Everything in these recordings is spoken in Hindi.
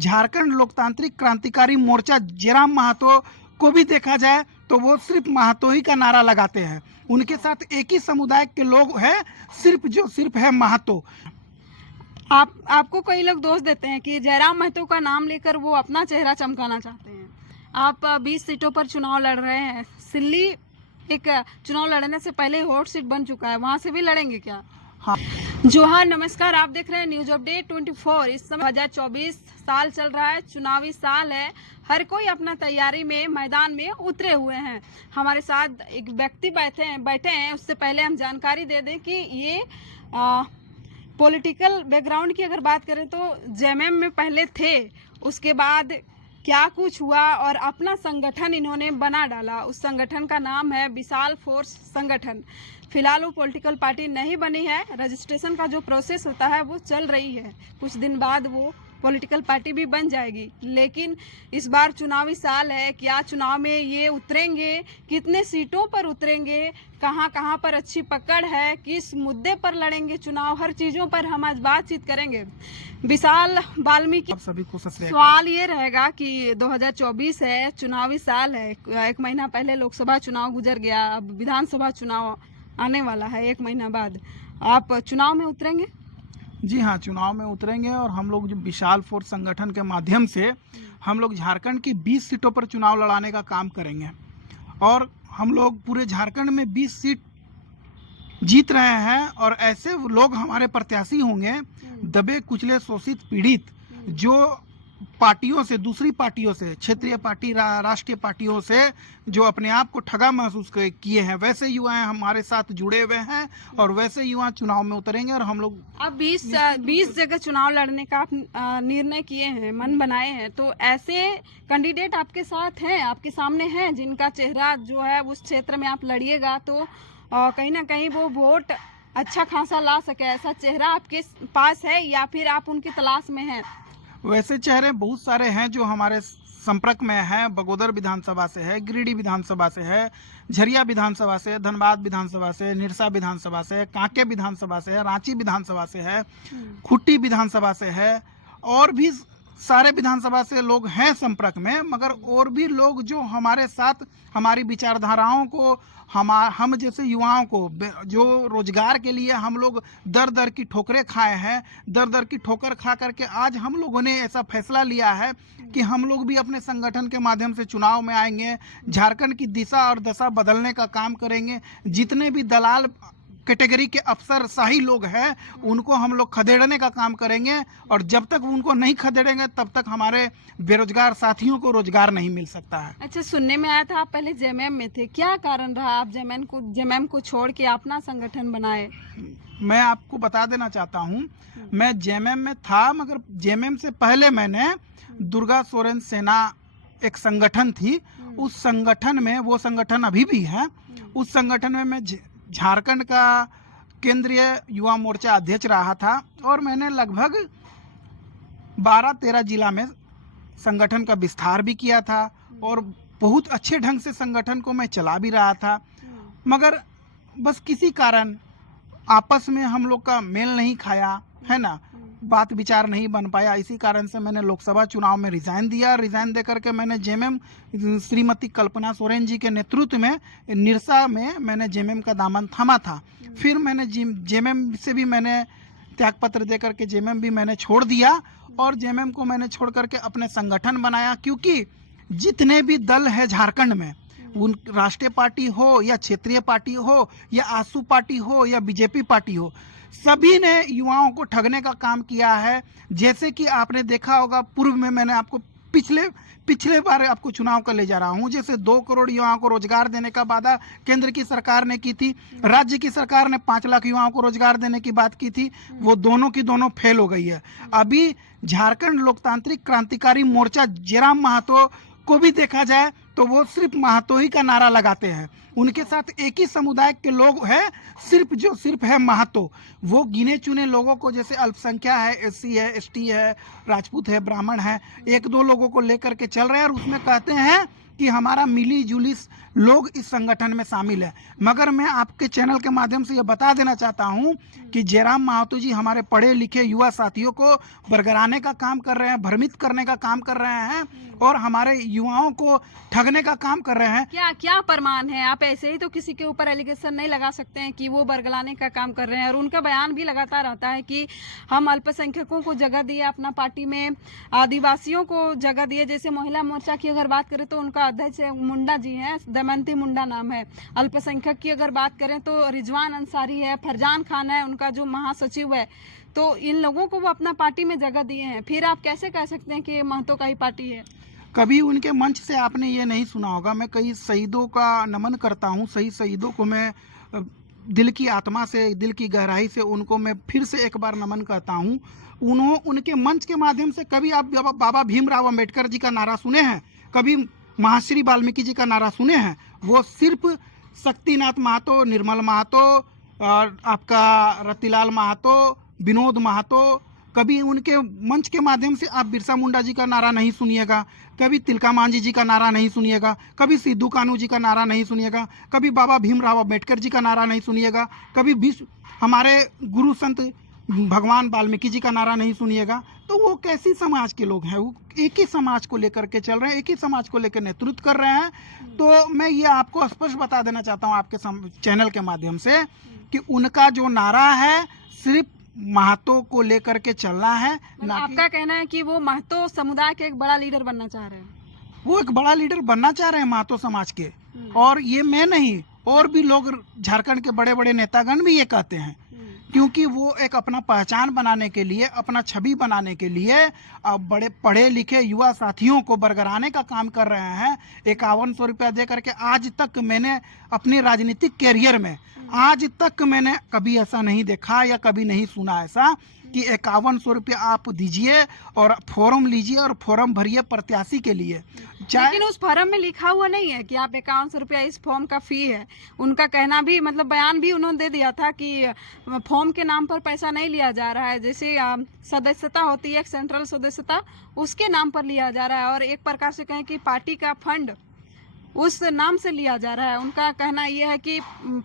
झारखंड लोकतांत्रिक क्रांतिकारी मोर्चा जयराम महतो को भी देखा जाए तो वो सिर्फ महतो ही का नारा लगाते हैं। उनके साथ एक ही समुदाय के लोग हैं, सिर्फ है महतो। आपको कई लोग दोष देते हैं कि जयराम महतो का नाम लेकर वो अपना चेहरा चमकाना चाहते हैं। आप 20 सीटों पर चुनाव लड़ रहे हैं। सिल्ली एक चुनाव लड़ने से पहले हॉट सीट बन चुका है, वहां से भी लड़ेंगे क्या? हाँ जोहार, नमस्कार। आप देख रहे हैं न्यूज अपडेट 24। इस समय 2024 साल चल रहा है, चुनावी साल है। हर कोई अपना तैयारी में मैदान में उतरे हुए हैं। हमारे साथ एक व्यक्ति बैठे हैं। उससे पहले हम जानकारी दे दें कि ये पॉलिटिकल बैकग्राउंड की अगर बात करें तो जेएमएम में पहले थे, उसके बाद क्या कुछ हुआ और अपना संगठन इन्होंने बना डाला। उस संगठन का नाम है विशाल फोर्स संगठन। फिलहाल वो पॉलिटिकल पार्टी नहीं बनी है। रजिस्ट्रेशन का जो प्रोसेस होता है वो चल रही है, कुछ दिन बाद वो पॉलिटिकल पार्टी भी बन जाएगी। लेकिन इस बार चुनावी साल है, क्या चुनाव में ये उतरेंगे, कितने सीटों पर उतरेंगे, कहां पर अच्छी पकड़ है, किस मुद्दे पर लड़ेंगे चुनाव, हर चीज़ों पर हम आज बातचीत करेंगे। विशाल वाल्मीकि, सभी को सवाल ये रहेगा कि 2024 है, चुनावी साल है। एक महीना पहले लोकसभा चुनाव गुजर गया, अब विधानसभा चुनाव आने वाला है 1 महीना बाद। आप चुनाव में उतरेंगे? जी हाँ, चुनाव में उतरेंगे और हम लोग जो विशाल फोर्स संगठन के माध्यम से हम लोग झारखंड की 20 सीटों पर चुनाव लड़ाने का काम करेंगे। और हम लोग पूरे झारखंड में 20 सीट जीत रहे हैं। और ऐसे लोग हमारे प्रत्याशी होंगे, दबे कुचले शोषित पीड़ित, जो पार्टियों से, दूसरी पार्टियों से, क्षेत्रीय पार्टी, राष्ट्रीय पार्टियों से जो अपने आप को ठगा महसूस किए हैं, वैसे युवा हमारे साथ जुड़े हुए हैं और वैसे युवा चुनाव में उतरेंगे। और हम लोग अब 20 जगह चुनाव लड़ने का आप निर्णय किए हैं, मन बनाए हैं, तो ऐसे कैंडिडेट आपके साथ हैं, आपके सामने हैं, जिनका चेहरा जो है उस क्षेत्र में आप लड़िएगा तो कहीं ना कहीं वो वोट अच्छा खासा ला सके, ऐसा चेहरा आपके पास है या फिर आप उनकी तलाश में हैं? वैसे चेहरे बहुत सारे हैं जो हमारे संपर्क में हैं। बगोदर विधानसभा से है, गिरिडीह विधानसभा से है, झरिया विधानसभा से, धनबाद विधानसभा से, निरसा विधानसभा से, कांके विधानसभा से है, रांची विधानसभा से है, खुट्टी विधानसभा से है, और भी सारे विधानसभा से लोग हैं संपर्क में। मगर और भी लोग जो हमारे साथ हमारी विचारधाराओं को, हम जैसे युवाओं को जो रोजगार के लिए हम लोग दर दर की ठोकरें खाए हैं, दर दर की ठोकर खा करके आज हम लोगों ने ऐसा फैसला लिया है कि हम लोग भी अपने संगठन के माध्यम से चुनाव में आएंगे, झारखंड की दिशा और दशा बदलने का काम करेंगे। जितने भी दलाल कैटेगरी के अफसरशाही लोग हैं उनको हम लोग खदेड़ने का काम करेंगे। और जब तक उनको नहीं खदेड़ेंगे तब तक हमारे बेरोजगार साथियों को रोजगार नहीं मिल सकता है। अच्छा, सुनने में आया था आप पहले जेएमएम में थे, क्या कारण रहा आप जेएमएम को छोड़ के अपना संगठन बनाए? मैं आपको बता देना चाहता हूँ, मैं जेएमएम में था, मगर जेएमएम से पहले मैंने दुर्गा सोरेन सेना एक संगठन थी, उस संगठन में, वो संगठन अभी भी है, उस संगठन में मैं झारखंड का केंद्रीय युवा मोर्चा अध्यक्ष रहा था। और मैंने लगभग 12-13 जिला में संगठन का विस्तार भी किया था और बहुत अच्छे ढंग से संगठन को मैं चला भी रहा था। मगर बस किसी कारण आपस में हम लोग का मेल नहीं खाया, है ना, बात विचार नहीं बन पाया। इसी कारण से मैंने लोकसभा चुनाव में रिजाइन दिया। रिजाइन दे करके मैंने जेएमएम श्रीमती कल्पना सोरेन जी के नेतृत्व में निरसा में मैंने जेएमएम का दामन थामा था। फिर मैंने जेएमएम से भी मैंने त्यागपत्र दे करके जेएमएम भी मैंने छोड़ दिया और जेएमएम को मैंने छोड़ करके अपने संगठन बनाया। क्योंकि जितने भी दल है झारखंड में, उन राष्ट्रीय पार्टी हो या क्षेत्रीय पार्टी हो या आसू पार्टी हो या बीजेपी पार्टी हो, सभी ने युवाओं को ठगने का काम किया है। जैसे कि आपने देखा होगा, पूर्व में मैंने आपको पिछले बार आपको चुनाव का ले जा रहा हूं, जैसे 2 करोड़ युवाओं को रोजगार देने का वादा केंद्र की सरकार ने की थी, राज्य की सरकार ने 5 लाख युवाओं को रोजगार देने की बात की थी, वो दोनों की दोनों फेल हो गई है। अभी झारखंड लोकतांत्रिक क्रांतिकारी मोर्चा जयराम महतो को भी देखा जाए तो वो सिर्फ महतो ही का नारा लगाते हैं। उनके साथ एक ही समुदाय के लोग हैं, सिर्फ है महतो। वो गिने चुने लोगों को, जैसे अल्पसंख्या है, एससी है, एसटी है, राजपूत है, ब्राह्मण है, एक दो लोगों को लेकर के चल रहे हैं और उसमें कहते हैं कि हमारा मिली जुली लोग इस संगठन में शामिल है। मगर मैं आपके चैनल के माध्यम से ये बता देना चाहता हूँ कि जयराम महतो जी हमारे पढ़े लिखे युवा साथियों को बरगराने का काम कर रहे हैं, भ्रमित करने का काम कर रहे हैं और हमारे युवाओं को ठगने का काम कर रहे हैं। क्या क्या प्रमाण है? आप ऐसे ही तो किसी के ऊपर एलिगेशन नहीं लगा सकते हैं कि वो बरगलाने का काम कर रहे हैं। और उनका बयान भी लगातार आता है कि हम अल्पसंख्यकों को जगह दिए अपना पार्टी में, आदिवासियों को जगह दिए। जैसे महिला मोर्चा की अगर बात करें तो उनका अध्यक्ष मुंडा जी हैं, दमयंती मुंडा नाम है। अल्पसंख्यक की अगर बात करें तो रिजवान अंसारी है, फरजान खान है उनका जो महासचिव है। तो इन लोगों को वो अपना पार्टी में जगह दिए हैं। फिर आप कैसे कह सकते हैं कि ये महतो का ही पार्टी है? कभी उनके मंच से आपने ये नहीं सुना होगा, मैं कई शहीदों का नमन करता हूँ। सही शहीदों को मैं दिल की आत्मा से, दिल की गहराई से उनको मैं फिर से एक बार नमन करता हूँ। उनके मंच के माध्यम से कभी आप बाबा भीमराव अंबेडकर जी का नारा सुने हैं? कभी महर्षि वाल्मीकि जी का नारा सुने हैं? वो सिर्फ शक्तिनाथ महतो, निर्मल महतो और आपका रतिलाल महतो, विनोद महतो, कभी उनके मंच के माध्यम से आप बिरसा मुंडा जी का नारा नहीं सुनिएगा, कभी तिलका मांझी जी का नारा नहीं सुनिएगा, कभी सिद्धू कान्हू जी का नारा नहीं सुनिएगा, कभी बाबा भीमराव अंबेडकर जी का नारा नहीं सुनिएगा, कभी विश्व हमारे गुरु संत भगवान वाल्मीकि जी का नारा नहीं सुनिएगा। तो वो कैसी समाज के लोग हैं? वो एक ही समाज को लेकर के चल रहे हैं, एक ही समाज को लेकर नेतृत्व कर रहे हैं। तो मैं ये आपको स्पष्ट बता देना चाहता हूँ आपके चैनल के माध्यम से कि उनका जो नारा है सिर्फ महतो को लेकर के चलना है। आपका कहना है कि वो महतो समुदाय के एक बड़ा लीडर बनना चाह रहे हैं? वो एक बड़ा लीडर बनना चाह रहे हैं महतो समाज के। और ये मैं नहीं, और भी लोग झारखंड के बड़े बड़े नेतागण भी ये कहते हैं, क्योंकि वो एक अपना पहचान बनाने के लिए, अपना छवि बनाने के लिए बड़े पढ़े लिखे युवा साथियों को बरगराने का काम कर रहे हैं। 5100 रुपया दे करके आज तक मैंने अपने राजनीतिक कैरियर में आज तक मैंने कभी ऐसा नहीं देखा या कभी नहीं सुना ऐसा कि 5100 रुपया आप दीजिए और फॉर्म लीजिए और फॉर्म भरिए प्रत्याशी के लिए। लेकिन उस फॉर्म में लिखा हुआ नहीं है कि आप 5100 रुपया इस फॉर्म का फी है। उनका कहना भी, मतलब बयान भी उन्होंने दे दिया था कि फॉर्म के नाम पर पैसा नहीं लिया जा रहा है। जैसे सदस्यता होती है, एक सेंट्रल सदस्यता, उसके नाम पर लिया जा रहा है। और एक प्रकार से कहें कि पार्टी का फंड उस नाम से लिया जा रहा है। उनका कहना यह है कि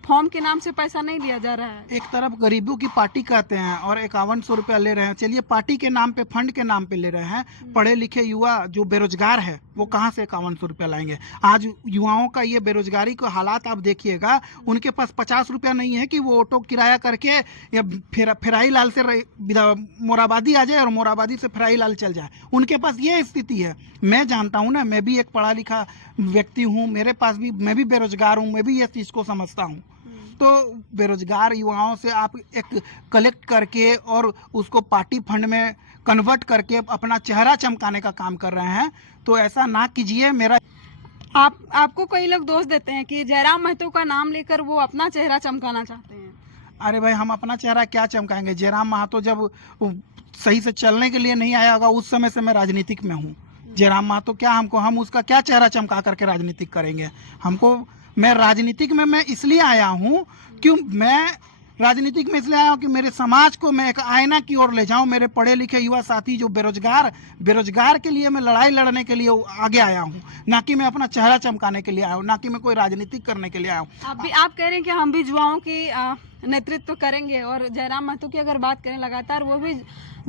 फॉर्म के नाम से पैसा नहीं लिया जा रहा है। एक तरफ गरीबों की पार्टी कहते हैं और 5100 रुपया ले रहे हैं। चलिए पार्टी के नाम पे, फंड के नाम पे ले रहे हैं। पढ़े लिखे युवा जो बेरोजगार है वो कहाँ से 5100 रुपया लाएंगे? आज युवाओं का ये बेरोजगारी का हालात आप देखिएगा, उनके पास 50 रुपया नहीं है कि वो ऑटो किराया करके या फेराई लाल से मोराबादी आ जाए और मोराबादी से फेराई लाल चल जाए। उनके पास ये स्थिति है। मैं जानता हूँ ना, मैं भी एक पढ़ा लिखा व्यक्ति हूँ, मेरे पास भी, मैं भी बेरोजगार हूँ, मैं भी ये चीज़ को समझता हूँ। तो बेरोजगार युवाओं से आप एक कलेक्ट करके और उसको पार्टी फंड में कन्वर्ट करके अपना चेहरा चमकाने का काम कर रहे हैं, तो ऐसा ना कीजिए। मेरा आपको कई लोग दोष देते हैं कि जयराम महतो का नाम लेकर वो अपना चेहरा चमकाना चाहते हैं। अरे भाई, हम अपना चेहरा क्या चमकाएंगे? जयराम महतो जब सही से चलने के लिए नहीं आया होगा, उस समय से मैं राजनीतिक में हूँ। जयराम महतो क्या, हम उसका क्या चेहरा चमका करके राजनीतिक करेंगे? मैं राजनीतिक में मैं इसलिए आया हूँ, क्यों मैं राजनीतिक में इसलिए आया हूँ कि मेरे समाज को मैं एक आईना की ओर ले जाऊँ। मेरे पढ़े लिखे युवा साथी जो बेरोजगार के लिए मैं लड़ाई लड़ने के लिए आगे आया हूँ, ना कि मैं अपना चेहरा चमकाने के लिए आया हूँ, ना कि मैं कोई राजनीतिक करने के लिए आया हूँ। आप कह रहे हैं कि हम भी युवाओं की नेतृत्व करेंगे। और जयराम महतो की अगर बात करें, लगातार वो भी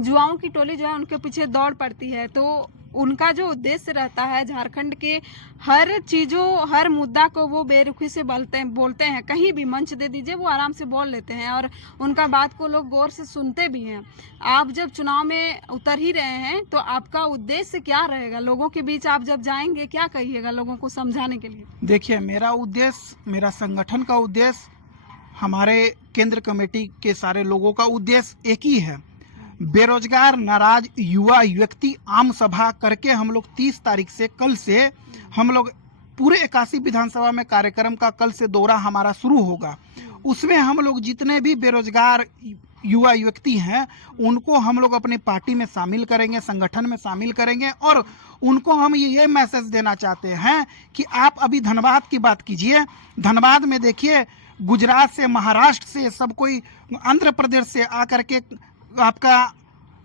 युवाओं की टोली जो है उनके पीछे दौड़ पड़ती है। तो उनका जो उद्देश्य रहता है, झारखंड के हर चीज़ों, हर मुद्दा को वो बेरुखी से बोलते हैं। कहीं भी मंच दे दीजिए वो आराम से बोल लेते हैं और उनका बात को लोग गौर से सुनते भी हैं। आप जब चुनाव में उतर ही रहे हैं तो आपका उद्देश्य क्या रहेगा? लोगों के बीच आप जब जाएंगे क्या कहिएगा लोगों को समझाने के लिए? देखिए, मेरा उद्देश्य, मेरा संगठन का उद्देश्य, हमारे केंद्र कमेटी के सारे लोगों का उद्देश्य एक ही है। बेरोजगार नाराज युवा व्यक्ति आम सभा करके हम लोग 30 तारीख से, कल से हम लोग पूरे 81 विधानसभा में कार्यक्रम का कल से दौरा हमारा शुरू होगा। उसमें हम लोग जितने भी बेरोजगार युवा युवती हैं उनको हम लोग अपनी पार्टी में शामिल करेंगे, संगठन में शामिल करेंगे और उनको हम ये मैसेज देना चाहते हैं कि आप अभी धनबाद की बात कीजिए। धनबाद में देखिए गुजरात से, महाराष्ट्र से, सब कोई आंध्र प्रदेश से आकर के आपका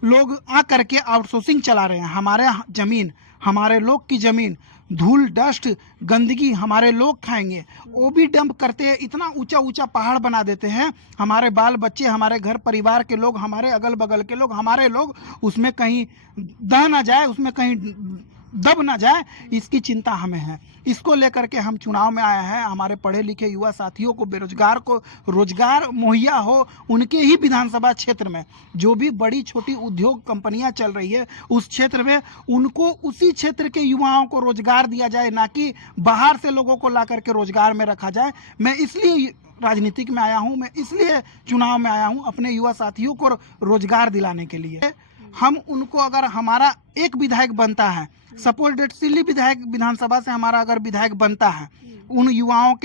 लोग आकर के आउटसोर्सिंग चला रहे हैं। हमारे ज़मीन, हमारे लोग की ज़मीन, धूल डस्ट गंदगी हमारे लोग खाएंगे, वो भी डंप करते हैं, इतना ऊंचा ऊंचा पहाड़ बना देते हैं। हमारे बाल बच्चे, हमारे घर परिवार के लोग, हमारे अगल बगल के लोग, हमारे लोग उसमें कहीं दह ना जाए, उसमें कहीं दब ना जाए, इसकी चिंता हमें है। इसको लेकर के हम चुनाव में आए हैं। हमारे पढ़े लिखे युवा साथियों को, बेरोजगार को रोजगार मुहैया हो, उनके ही विधानसभा क्षेत्र में जो भी बड़ी छोटी उद्योग कंपनियां चल रही है उस क्षेत्र में उनको, उसी क्षेत्र के युवाओं को रोजगार दिया जाए, ना कि बाहर से लोगों को ला करके रोजगार में रखा जाए। मैं इसलिए राजनीतिक में आया हूं, मैं इसलिए चुनाव में आया हूं, अपने युवा साथियों को रोजगार दिलाने के लिए। हम उनको, अगर हमारा एक विधायक बनता है, सपोज डेट सिल्ली विधायक विधानसभा से हमारा अगर विधायक बनता है, उन युवाओं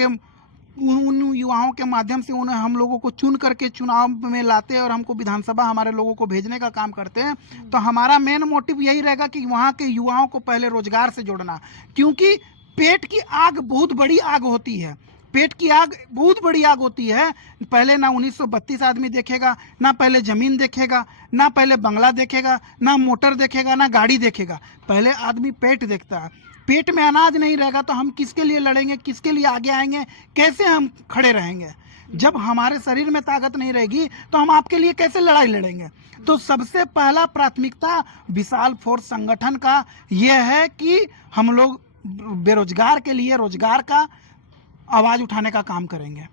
के माध्यम से उन्हें हम लोगों को चुन करके चुनाव में लाते हैं और हमको विधानसभा हमारे लोगों को भेजने का काम करते हैं, तो हमारा मेन मोटिव यही रहेगा कि वहाँ के युवाओं को पहले रोजगार से जोड़ना। क्योंकि पेट की आग बहुत बड़ी आग होती है, पेट की आग बहुत बड़ी आग होती है। पहले ना 1932 आदमी देखेगा, ना पहले ज़मीन देखेगा, ना पहले बंगला देखेगा, ना मोटर देखेगा, ना गाड़ी देखेगा। पहले आदमी पेट देखता है। पेट में अनाज नहीं रहेगा तो हम किसके लिए लड़ेंगे, किसके लिए आगे आएंगे, कैसे हम खड़े रहेंगे? जब हमारे शरीर में ताकत नहीं रहेगी तो हम आपके लिए कैसे लड़ाई लड़ेंगे? तो सबसे पहला प्राथमिकता विशाल फोर्स संगठन का यह है कि हम लोग बेरोजगार के लिए रोजगार का आवाज़ उठाने का काम करेंगे।